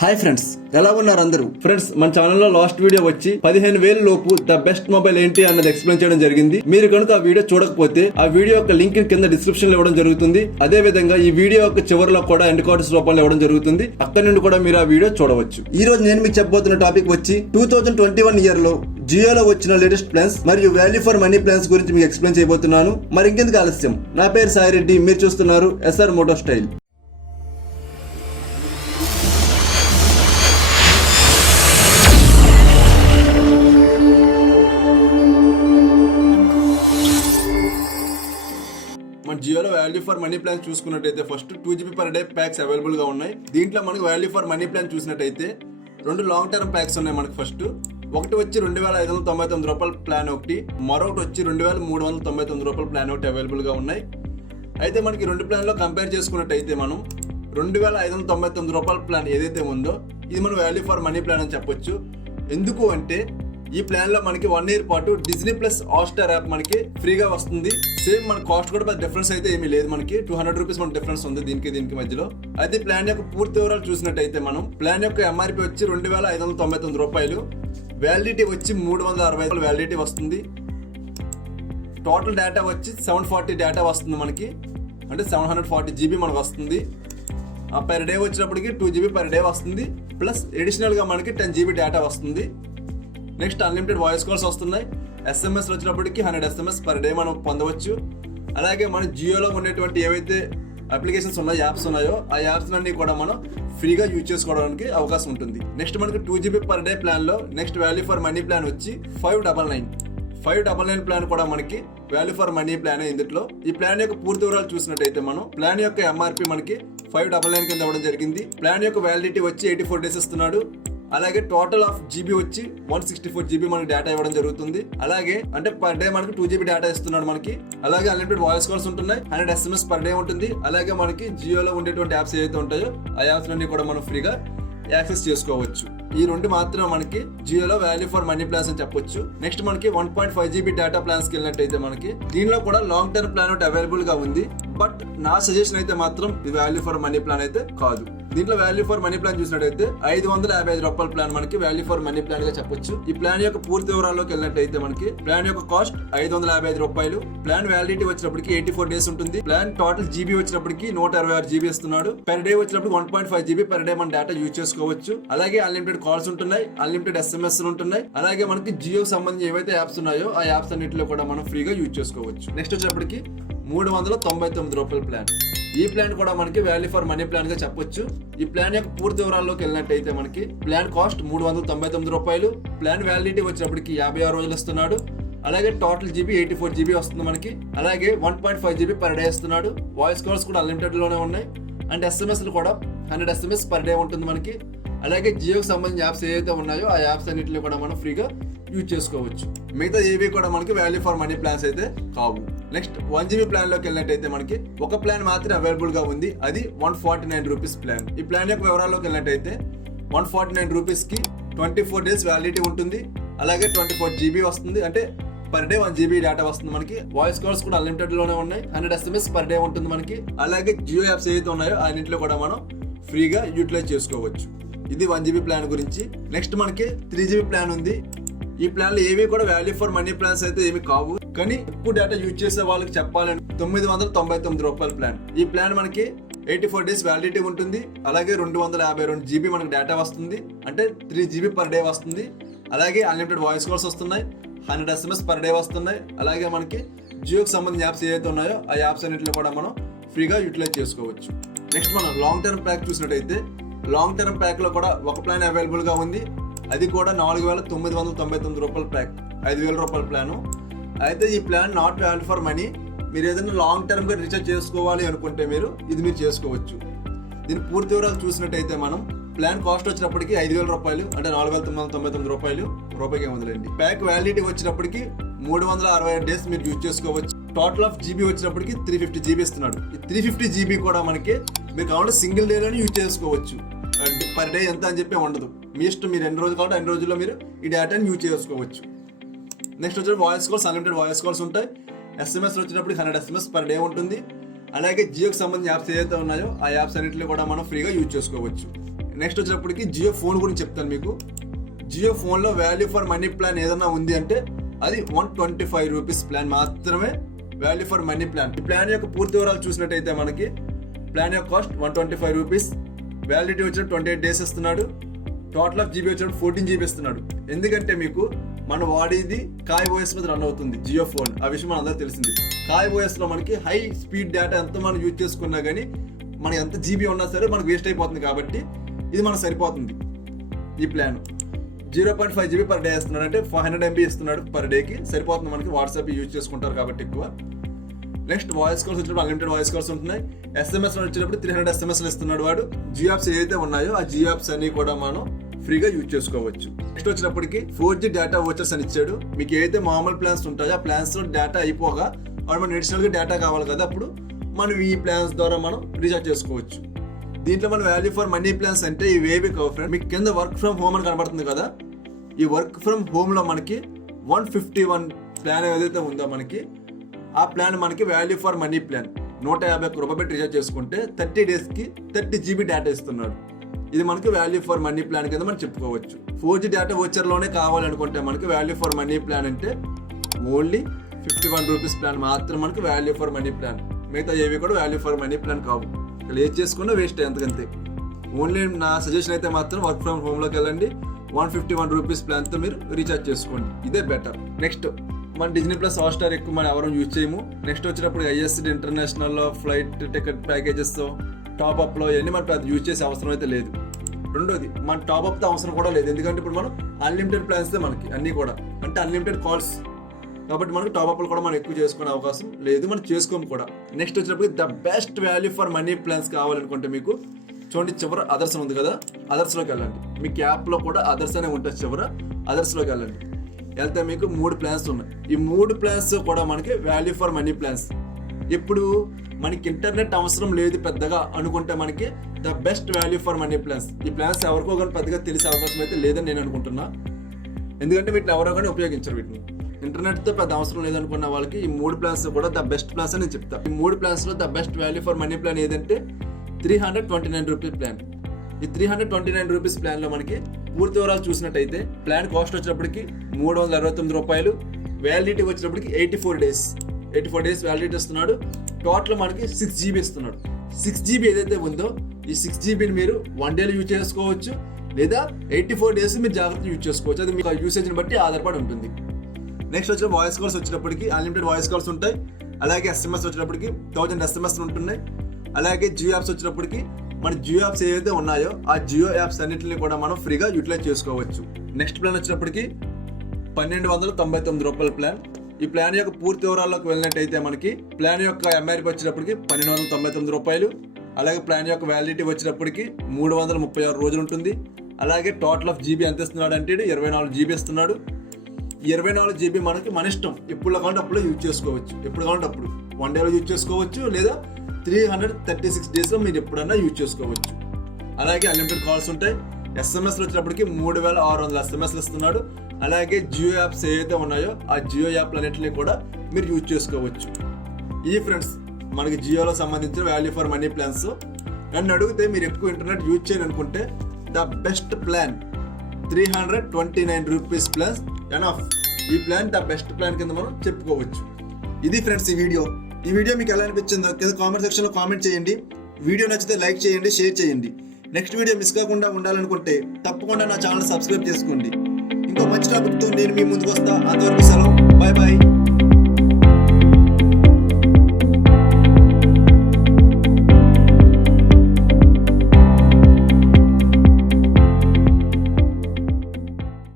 Hi friends, ఎలా ఉన్నారు అందరూ? ఫ్రెండ్స్, మన ఛానల్లో లాస్ట్ వీడియో వచ్చి 15,000 లోపు ద బెస్ట్ మొబైల్ ఏంటి అన్నది ఎక్స్ప్లెయిన్ చేయడం జరిగింది. మీరు కనుక ఆ వీడియో చూడకపోతే ఆ వీడియో యొక్క లింక్ కింద డిస్క్రిప్షన్ లో ఇవ్వడం జరుగుతుంది. అదే విధంగా ఈ వీడియో యొక్క చివరిలో కూడా ఎండ్ కార్డ్స్ రూపంలో ఇవ్వడం జరుగుతుంది. అక్కడ నుండి కూడా మీరు ఆ వీడియో చూడవచ్చు. ఈ రోజు నేను మీకు చెప్పబోతున్న టాపిక్ వచ్చి 2021 ఇయర్ లో జియోలో వచ్చిన లేటెస్ట్ ప్లాన్స్ మరియు వాల్యూ ఫర్ మనీ ప్లాన్స్ గురించి మీకు ఎక్స్ప్లెయిన్ చేయబోతున్నాను. మరి ఇంకెందుకు ఆలస్యం, నా పేరు సాయి రెడ్డి, మీరు చూస్తున్నారు ఎస్ఆర్ మోటో స్టైల్. జియోలో వాల్యూ ఫర్ మనీ ప్లాన్ చూసుకున్నట్టయితే first 2GB per day packs available గా ఉన్నాయి. దీంట్లో మనకు వాల్యూ ఫర్ మనీ ప్లాన్ చూసినట్టయితే రెండు లాంగ్ టర్మ్ ప్యాక్స్ ఉన్నాయి. మనకు ఫస్ట్ ఒకటి వచ్చి 2,599 రూపాయల ప్లాన్ ఒకటి, మరొకటి వచ్చి 2,399 రూపాయల ప్లాన్ ఒకటి అవైలబుల్ గా ఉన్నాయి. అయితే మనకి రెండు ప్లాన్ లో కంపేర్ చేసుకున్నట్టయితే మనం 2,599 రూపాయల ప్లాన్ ఏదైతే ఉందో ఇది మన వాల్యూ ఫర్ మనీ ప్లాన్ అని చెప్పొచ్చు. ఎందుకు అంటే ఈ ప్లాన్ లో మనకి 1 ఇయర్ పాటు డిజ్నీ ప్లస్ హాట్స్టార్ యాప్ మనకి ఫ్రీగా వస్తుంది. సేమ్ మన కాస్ట్ కూడా డిఫరెన్స్ అయితే ఏమీ లేదు, మనకి 200 రూపీస్ మన డిఫరెన్స్ ఉంది దీనికి మధ్యలో. అయితే ప్లాన్ యొక్క పూర్తి వివరాలు చూసినట్టయితే మనం ప్లాన్ యొక్క ఎంఆర్పి వచ్చి 2,599 రూపాయలు, వ్యాలిడిటీ వచ్చి 365 వ్యాలిడిటీ వస్తుంది. టోటల్ డేటా వచ్చి 740 డేటా వస్తుంది మనకి, అంటే 740 GB మనకు వస్తుంది. పర్ డే వచ్చినప్పటికి 2GB పర్ డే వస్తుంది, ప్లస్ ఎడిషనల్ గా మనకి 10 GB డేటా వస్తుంది. నెక్స్ట్ అన్లిమిటెడ్ వాయిస్ కాల్స్ వస్తున్నాయి. SMS వచ్చినప్పటికీ 100 SMS పర్ డే మనం పొందవచ్చు. అలాగే మన జియోలో ఉండేటువంటి ఏవైతే అప్లికేషన్స్ ఉన్నాయో, యాప్స్ ఉన్నాయో ఆ యాప్స్ అన్ని కూడా మనం ఫ్రీగా యూజ్ చేసుకోవడానికి అవకాశం ఉంటుంది. నెక్స్ట్ మనకి 2GB పర్ డే ప్లాన్ లో next value for money plan వచ్చి 599 ప్లాన్ కూడా మనకి వాల్యూ ఫర్ మనీ ప్లాన్. ఇందులో ఈ ప్లాన్ యొక్క పూర్తి వివరాలు చూసినట్టయితే మనం ప్లాన్ యొక్క ఎంఆర్పి మనకి 599 కింద ఇవ్వడం జరిగింది. ప్లాన్ యొక్క వ్యాలిడిటీ వచ్చి 84 డేస్ ఇస్తున్నాడు. అలాగే టోటల్ ఆఫ్ జీబీ వచ్చి 164 GB మనకి డేటా ఇవ్వడం జరుగుతుంది. అలాగే అంటే పర్ డే మనకి 2GB డేటా ఇస్తున్నాడు మనకి. అలాగే అన్లిమిటెడ్ వాయిస్ కాల్స్ ఉంటున్నాయి, 100 SMS పర్ డే ఉంటుంది. అలాగే మనకి జియోలో ఉండేటువంటి యాప్స్ ఏవైతే ఉంటాయో ఆ యాప్స్ అన్ని కూడా మనం ఫ్రీగా యాక్సెస్ చేసుకోవచ్చు. ఈ రెండు మాత్రం మనకి జియోలో వాల్యూ ఫర్ మనీ ప్లాన్స్ అని చెప్పొచ్చు. నెక్స్ట్ మనకి 1.5 GB డేటా ప్లాన్స్ కి వెళ్ళినట్టయితే మనకి దీనిలో కూడా లాంగ్ టర్మ్ ప్లాన్ ఒకటి అవైలబుల్ గా ఉంది. బట్ నా సజెషన్ అయితే మాత్రం ఇది వాల్యూ ఫర్ మనీ ప్లాన్ అయితే కాదు. దీంట్లో వాల్యూ ఫర్ మనీ ప్లాన్ చూసినట్టయితే 555 రూపాయల ప్లాన్ మనకి వాల్యూ ఫర్ మనీ ప్లాన్ గా చెప్పొచ్చు. ఈ ప్లాన్ యొక్క పూర్తి వివరాల్లోకి వెళ్ళినట్టయితే మనకి ప్లాన్ యొక్క కాస్ట్ 555 రూపాయలు. ప్లాన్ వ్యాలిడిటీ వచ్చినప్పటికి 84 డేస్ ఉంటుంది. ప్లాన్ టోటల్ జీబీ వచ్చినప్పటికి 126 GB ఇస్తున్నాడు. పర్ డే వచ్చినప్పుడు 1.5 GB పర్ డే మన డేటా యూజ్ చేసుకోవచ్చు. అలాగే అన్లిమిటెడ్ కాల్స్ ఉంటున్నాయి, అన్లిమిటెడ్ SMS ఉంటున్నాయి. అలాగే మనకి జియో సంబంధించి ఏవైతే యాప్స్ ఉన్నాయో ఆ యాప్స్ అన్నింటిలో కూడా మనం ఫ్రీగా యూజ్ చేసుకోవచ్చు. నెక్స్ట్ వచ్చేటప్పటికి 399 రూపాయల ప్లాన్. ఈ ప్లాన్ కూడా మనకి వాల్యూ ఫర్ మనీ ప్లాన్ గా చెప్పొచ్చు. ఈ ప్లాన్ యొక్క పూర్తి వివరాల్లోకి వెళ్ళినట్టయితే మనకి ప్లాన్ కాస్ట్ 399 రూపాయలు. ప్లాన్ వ్యాలిడిటీ వచ్చినప్పటికి 56 రోజులు ఇస్తున్నాడు. అలాగే టోటల్ జీబీ 84 GB వస్తుంది మనకి. అలాగే 1.5 GB పర్ డే ఇస్తున్నాడు. వాయిస్ కాల్స్ కూడా అన్లిమిటెడ్ లోనే ఉన్నాయి. అండ్ SMS కూడా 100 SMS పర్ డే ఉంటుంది మనకి. అలాగే జియోకి సంబంధించిన యాప్స్ ఏవైతే ఉన్నాయో ఆ యాప్స్ అన్నింటిలో కూడా మనం ఫ్రీగా యూజ్ చేసుకోవచ్చు. మిగతా ఏవి కూడా మనకి వాల్యూ ఫర్ మనీ ప్లాన్స్ అయితే కావు. నెక్స్ట్ 1 GB ప్లాన్ లోకి వెళ్ళినట్టయితే మనకి ఒక ప్లాన్ మాత్రమే అవైలబుల్ గా ఉంది, అది 149 రూపీస్ ప్లాన్. ఈ ప్లాన్ యొక్క వివరాల్లోకి వెళ్ళినట్టయితే 149 రూపీస్ కి 24 డేస్ వ్యాలిడిటీ ఉంటుంది. అలాగే 24 GB వస్తుంది, అంటే పర్ డే 1 GB డేటా వస్తుంది మనకి. వాయిస్ కాల్స్ కూడా అన్లిమిటెడ్ లోనే ఉన్నాయి, 100 SMS పర్ డే ఉంటుంది మనకి. అలాగే జియో యాప్స్ ఏవైతే ఉన్నాయో అన్నింటిలో కూడా మనం ఫ్రీగా యూటిలైజ్ చేసుకోవచ్చు. ఇది 1 GB ప్లాన్ గురించి. నెక్స్ట్ మనకి 3GB ప్లాన్ ఉంది. ఈ ప్లాన్లు ఏవి కూడా వాల్యూ ఫర్ మనీ ప్లాన్స్ అయితే ఏమి కావు, కానీ ఎక్కువ డేటా యూజ్ చేసే వాళ్ళకి చెప్పాలంటే 999 రూపాయల ప్లాన్. ఈ ప్లాన్ మనకి 84 డేస్ వ్యాలిడిటీ ఉంటుంది. అలాగే 252 GB మనకి డేటా వస్తుంది, అంటే 3 GB పర్ డే వస్తుంది. అలాగే అన్లిమిటెడ్ వాయిస్ కాల్స్ వస్తున్నాయి, 100 SMS పర్ డే వస్తున్నాయి. అలాగే మనకి జియోకి సంబంధించిన యాప్స్ ఏవైతే ఉన్నాయో ఆ యాప్స్ అన్నింటిలో కూడా మనం ఫ్రీగా యూటిలైజ్ చేసుకోవచ్చు. నెక్స్ట్ మనం లాంగ్ టర్మ్ ప్యాక్ చూసినట్టయితే లాంగ్ టర్మ్ ప్యాక్ లో కూడా ఒక ప్లాన్ అవైలబుల్ గా ఉంది. అది కూడా 4,999 రూపాయల ప్యాక్, 5,000 రూపాయల ప్లాను. అయితే ఈ plan not value for money. మీరు ఏదైనా లాంగ్ టర్మ్ గా రీఛార్జ్ చేసుకోవాలి అనుకుంటే మీరు చేసుకోవచ్చు. దీని పూర్తి వివరాలు చూసినట్టయితే మనం ప్లాన్ కాస్ట్ వచ్చినప్పటికి 5,000 రూపాయలు, అంటే 4,999 రూపాయలు. రూపాయికి ఏముందండి. ప్యాక్ వ్యాలిడిటీ వచ్చినప్పటికి 365 డేస్ మీరు యూజ్ చేసుకోవచ్చు. టోటల్ ఆఫ్ జీబీ వచ్చినప్పటికి 350 GB ఇస్తున్నాడు. ఈ 350 GB కూడా మనకి మీరు కావాలంటే సింగిల్ డేలోనే యూజ్ చేసుకోవచ్చు. పర్ డే ఎంత అని చెప్పి ఉండదు, మీ ఇష్టం. మీరు ఎన్ని రోజులు కావాలి అన్ని రోజుల్లో మీరు ఈ డేటాని యూజ్ చేసుకోవచ్చు. నెక్స్ట్ వచ్చి voice calls, unlimited voice calls ఉంటాయి. SMS వచ్చినప్పుడు 100 SMS పర్ డే ఉంటుంది. అలాగే జియోకి సంబంధించిన యాప్స్ ఏవైతే ఉన్నాయో ఆ యాప్స్ అన్నింటిలో కూడా మనం ఫ్రీగా యూజ్ చేసుకోవచ్చు. నెక్స్ట్ వచ్చేటప్పటికి జియో ఫోన్ గురించి చెప్తాను మీకు. జియో ఫోన్లో వాల్యూ ఫర్ మనీ ప్లాన్ ఏదైనా ఉంది అంటే అది 125 రూపీస్ ప్లాన్ మాత్రమే వాల్యూ ఫర్ మనీ ప్లాన్. ఈ ప్లాన్ యొక్క పూర్తి వివరాలు చూసినట్టయితే మనకి ప్లాన్ యొక్క కాస్ట్ 125 రూపీస్, వ్యాలిడిటీ వచ్చిన 28 డేస్ ఇస్తున్నాడు, టోటల్ ఆఫ్ జీబీ వచ్చినప్పుడు 14 జీబీ ఇస్తున్నాడు. ఎందుకంటే మీకు మనం వాడేది కాయ్ ఓఎస్ మీద రన్ అవుతుంది జియో ఫోన్, ఆ విషయం మన అందరూ తెలిసింది. కాయ్ ఓఎస్ లో మనకి హై స్పీడ్ డేటా ఎంత మనం యూజ్ చేసుకున్నా కానీ మనకి ఎంత జీబీ ఉన్నా సరే మనకు వేస్ట్ అయిపోతుంది. కాబట్టి ఇది మనకు సరిపోతుంది. ఈ ప్లాన్ 0.5 జీబీ పర్ డే ఇస్తున్నాడు, అంటే 500 MB ఇస్తున్నాడు పర్ డేకి, సరిపోతుంది మనకి. వాట్సాప్ యూజ్ చేసుకుంటారు కాబట్టి ఎక్కువ. నెక్స్ట్ వాయిస్ కాల్స్ వచ్చినప్పుడు అన్లిమిటెడ్ వాయిస్ కాల్స్ ఉంటున్నాయి. SMS వచ్చేటప్పుడు 300 SMSలు ఇస్తున్నాడు వాడు. జియో యాప్స్ ఏదైతే ఉన్నాయో ఆ జియో యాప్స్ అన్ని కూడా మనం ఫ్రీగా యూజ్ చేసుకోవచ్చు. నెక్స్ట్ వచ్చినప్పటికి 4G డేటా వోచర్స్ అని ఇచ్చాడు. మీకు ఏదైతే మామూలు ప్లాన్స్ ఉంటాయో ఆ ప్లాన్స్ లో డేటా అయిపోగా వాడు మన అడిషనల్ గా డేటా కావాలి కదా, అప్పుడు మనం ఈ ప్లాన్స్ ద్వారా మనం రీఛార్జ్ చేసుకోవచ్చు. దీంట్లో మన వాల్యూ ఫర్ మనీ ప్లాన్స్ అంటే ఇవేవి కావు ఫ్రెండ్. మీకు కింద వర్క్ ఫ్రమ్ హోమ్ అని కనబడుతుంది కదా, ఈ వర్క్ ఫ్రమ్ హోమ్ లో మనకి 151 ప్లాన్ ఏదైతే ఉందో మనకి ఆ ప్లాన్ మనకి వాల్యూ ఫర్ మనీ ప్లాన్ 151 రూపాయలు పెట్టి రీఛార్జ్ చేసుకుంటే 30 days కి 30 GB డేటా ఇస్తున్నాడు. ఇది మనకి వాల్యూ ఫర్ మనీ ప్లాన్ కింద మనం చెప్పుకోవచ్చు. 4G డేటా వోచర్ లోనే కావాలనుకుంటే మనకి వాల్యూ ఫర్ మనీ ప్లాన్ అంటే ఓన్లీ 51 రూపీస్ ప్లాన్ మాత్రం మనకి వాల్యూ ఫర్ మనీ ప్లాన్. మిగతా ఏవి కూడా వాల్యూ ఫర్ మనీ ప్లాన్ కావు. ఇక్కడ ఏది చేసుకున్నా వేస్ట్ ఎంతకంతే. ఓన్లీ నా సజెషన్ అయితే మాత్రం వర్క్ ఫ్రమ్ హోమ్ లోకి వెళ్ళండి, 151 రూపీస్ ప్లాన్ తో మీరు రీఛార్జ్ చేసుకోండి, ఇదే బెటర్. నెక్స్ట్ మన డిజ్నీ ప్లస్ హాట్స్టార్ ఎక్కువ మనం ఎవరు యూజ్ చేయము. నెక్స్ట్ వచ్చినప్పుడు ఐఎస్డి ఇంటర్నేషనల్ లో ఫ్లైట్ టికెట్ ప్యాకేజెస్ టాప్అప్ లో ఇవన్నీ మనం యూజ్ చేసే అవసరం అయితే లేదు. రెండోది మన టాప్అప్ తో అవసరం కూడా లేదు, ఎందుకంటే ఇప్పుడు మనం అన్లిమిటెడ్ ప్లాన్స్ మనకి అన్ని కూడా, అంటే అన్లిమిటెడ్ కాల్స్ కాబట్టి మనకి టాప్అప్లు కూడా మనం ఎక్కువ చేసుకునే అవకాశం లేదు, మనం చేసుకోము కూడా. నెక్స్ట్ వచ్చినప్పుడు the best value for money plans కావాలనుకుంటే మీకు చూడండి చివర అదర్స్ ఉంది కదా, అదర్స్ లోకి వెళ్ళండి. మీకు యాప్ లో కూడా అదర్స్ అనే ఉంటుంది, చివర అదర్స్ లోకి వెళ్ళండి. వెళ్తే మీకు 3 ప్లాన్స్ ఉన్నాయి. ఈ 3 ప్లాన్స్ కూడా మనకి వాల్యూ ఫర్ మనీ ప్లాన్స్. ఇప్పుడు మనకి ఇంటర్నెట్ అవసరం లేదు పెద్దగా అనుకుంటే మనకి the best value for money plans. ఈ ప్లాన్స్ ఎవరికో కానీ పెద్దగా తెలిసే అవకాశం అయితే లేదని నేను అనుకుంటున్నా, ఎందుకంటే వీటిని ఎవరో కానీ ఉపయోగించరు. వీటిని ఇంటర్నెట్తో పెద్ద అవసరం లేదనుకున్న వాళ్ళకి ఈ 3 ప్లాన్స్ కూడా ద బెస్ట్ ప్లాన్స్ అని నేను చెప్తాను. ఈ 3 ప్లాన్స్లో the best value for money plan ఏదంటే 329 రూపీస్ ప్లాన్. ఈ 329 రూపీస్ ప్లాన్లో మనకి పూర్తి వివరాలు చూసినట్టయితే ప్లాన్ కాస్ట్ వచ్చినప్పటికి 369 రూపాయలు, వ్యాలిడిటీ వచ్చినప్పటికి 84 డేస్ వ్యాలిడిటీ ఇస్తున్నాడు. టోటల్ మనకి 6 GB ఇస్తున్నాడు. 6 GB ఏదైతే ఉందో ఈ 6 GBని మీరు 1 డేలో యూజ్ చేసుకోవచ్చు, లేదా 84 డేస్ మీరు జాగ్రత్తగా యూజ్ చేసుకోవచ్చు. అది మీకు యూసేజ్ని బట్టి ఆధారపడి ఉంటుంది. నెక్స్ట్ వచ్చిన వాయిస్ కాల్స్ వచ్చినప్పటికి అన్లిమిటెడ్ వాయిస్ కాల్స్ ఉంటాయి. అలాగే SMS వచ్చినప్పటికి 1000 SMS ఉంటున్నాయి. అలాగే జియో యాప్స్ వచ్చినప్పటికి మన జియో యాప్స్ ఏవైతే ఉన్నాయో ఆ జియో యాప్స్ అన్నింటినీ కూడా మనం ఫ్రీగా యూటిలైజ్ చేసుకోవచ్చు. నెక్స్ట్ ప్లాన్ వచ్చినప్పటికి 1299 రూపాయల ప్లాన్. ఈ ప్లాన్ యొక్క పూర్తి వివరాల్లోకి వెళ్ళినట్టయితే మనకి ప్లాన్ యొక్క MRP వచ్చినప్పటికి 1299 రూపాయలు. అలాగే ప్లాన్ యొక్క వ్యాలిడిటీ వచ్చినప్పటికి 336 రోజులు ఉంటుంది. అలాగే టోటల్ ఆఫ్ జీబీ ఎంత ఇస్తున్నాడు అంటే 24 GB ఇస్తున్నాడు. 24 GB మనకి మన ఇష్టం, ఎప్పుడు కావాలంటే అప్పుడు యూజ్ చేసుకోవచ్చు. ఎప్పుడు కావాలంటే అప్పుడు 1 డేలో యూజ్ చేసుకోవచ్చు, లేదా 336 డేస్లో మీరు ఎప్పుడన్నా యూజ్ చేసుకోవచ్చు. అలాగే అన్లిమిటెడ్ కాల్స్ ఉంటాయి. SMSలు వచ్చినప్పటికి 3600 SMSలు ఇస్తున్నాడు. అలాగే జియో యాప్స్ ఏవైతే ఉన్నాయో ఆ జియో యాప్లు అన్నింటినీ కూడా మీరు యూజ్ చేసుకోవచ్చు. ఈ ఫ్రెండ్స్ మనకి జియోలో సంబంధించిన వాల్యూ ఫర్ మనీ ప్లాన్స్. నన్ను అడిగితే మీరు ఎక్కువ ఇంటర్నెట్ యూజ్ చేయాలనుకుంటే the best plan 329 rupees plus enough. ఈ ప్లాన్ ద బెస్ట్ ప్లాన్ కింద మనం చెప్పుకోవచ్చు. ఇది ఫ్రెండ్స్ ఈ వీడియో మీకు ఎలా అనిపించిందో కింద కామెంట్ సెక్షన్లో కామెంట్ చేయండి. వీడియో నచ్చితే లైక్ చేయండి, షేర్ చేయండి. నెక్స్ట్ వీడియో మిస్ కాకుండా ఉండాలనుకుంటే తప్పకుండా నా ఛానల్ సబ్స్క్రైబ్ చేసుకోండి. ఇంకో మంచి టాపిక్తో నేను మీ ముందుకు వస్తా. అంతవరకు సెలవు, బాయ్ బాయ్.